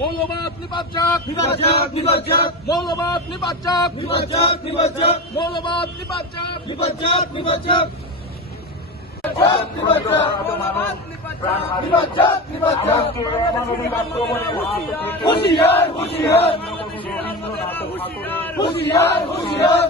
মৌলবাদ নিপাচাপ নিপাচাপ নিপাচাপ মৌলবাদ নিপাচাপ নিপাচাপ নিপাচাপ মৌলবাদ নিপাচাপ নিপাচাপ নিপাচাপ হুশিয়ার হুশিয়ার হুশিয়ার হুশিয়ার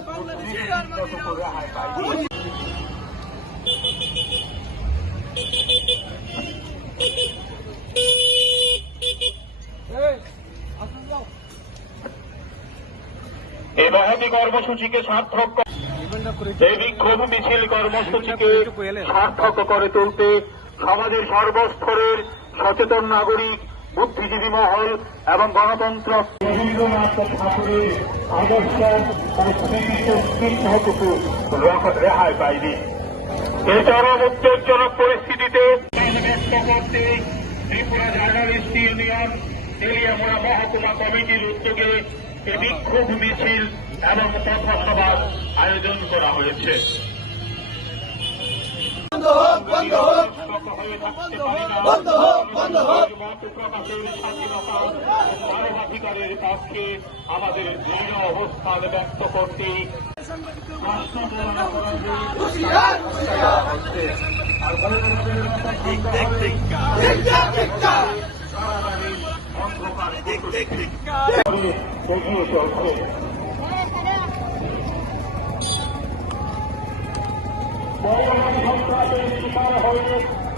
এই কর্মসূচিকে সার্থক এই মিছিল কর্মসূচিকে সার্থক করে সমাজের সর্বস্তরের সচেতন নাগরিক, বুদ্ধিজীবী মহল এবং গণতন্ত্র রবীন্দ্রনাথ ঠাকুরের আদর্শ ও স্মৃতিটুকু রেহাই পায়নি এই চরম উত্তেজনক পরিস্থিতিতে ব্যক্ত করতে ত্রিপুরা জার্নালিস্ট ইউনিয়ন, তেলিয়ামুড়া মহকুমা কমিটির উদ্যোগে এ বিক্ষোভ মিছিল এবং পথসভার আয়োজন করা হয়েছে। বন্ধ হোক বন্ধ হোক বন্ধ হোক বন্ধ হোক। প্রকাশের স্বাধীনতা মানবাধিকারের পক্ষে আমাদের দৃঢ় অবস্থান ব্যক্ত করতে সন্ত্রাসের শিকার হয়ে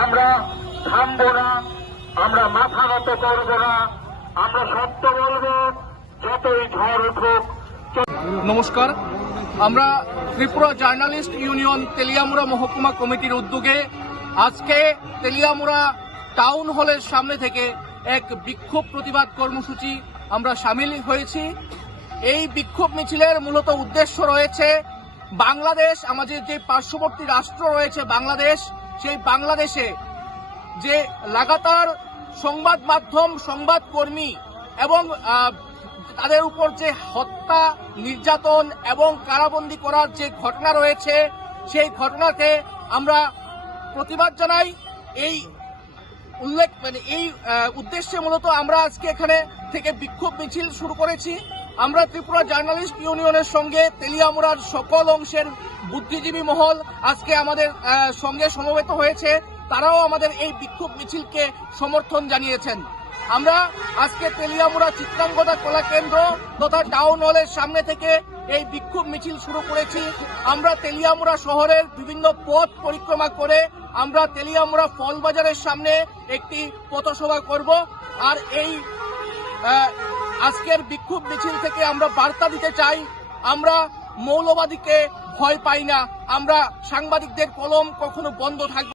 আমরা থামবো না, আমরা মাথা নত করব না, আমরা সত্য বলব, যতই ঝড় উঠুক। নমস্কার, আমরা ত্রিপুরা জার্নালিস্ট ইউনিয়ন তেলিয়ামুড়া মহকুমা কমিটির উদ্যোগে আজকে তেলিয়ামুড়া টাউন হলের সামনে থেকে এক বিক্ষোভ প্রতিবাদ কর্মসূচি আমরা সামিল হয়েছি। এই বিক্ষোভ মিছিলের মূলত উদ্দেশ্য রয়েছে বাংলাদেশ, আমাদের যে পার্শ্ববর্তী রাষ্ট্র রয়েছে বাংলাদেশ সেই বাংলাদেশে যে লাগাতার সংবাদ মাধ্যম সংবাদকর্মী এবং তাদের উপর যে হত্যা, নির্যাতন এবং কারাবন্দী করার যে ঘটনা রয়েছে, সেই ঘটনাকে আমরা প্রতিবাদ জানাই। এই উল্লেখ মানে এই উদ্দেশ্যে মূলত আমরা আজকে এখানে থেকে বিক্ষোভ মিছিল শুরু করেছি। আমরা ত্রিপুরা জার্নালিস্ট ইউনিয়নের সঙ্গে তেলিয়ামুড়ার সকল অংশের বুদ্ধিজীবী মহল আজকে আমাদের সঙ্গে সমবেত হয়েছে। তারাও আমাদের এই বিক্ষোভ মিছিলকে সমর্থন জানিয়েছেন। আমরা আজকে তেলিয়ামুড়া চিত্রাঙ্গদা কলা কেন্দ্র তথা টাউন হলের সামনে থেকে এই বিক্ষোভ মিছিল শুরু করেছি। আমরা তেলিয়ামুড়া শহরের বিভিন্ন পথ পরিক্রমা করে আমরা তেলিয়ামুড়া ফল বাজারের সামনে একটি পথসভা করব। আর এই আজকের বিক্ষোভ মিছিল থেকে আমরা বার্তা দিতে চাই। আমরা মৌলবাদীকে ভয় পাই না। আমরা সাংবাদিকদের কলম কখনো বন্ধ থাকবে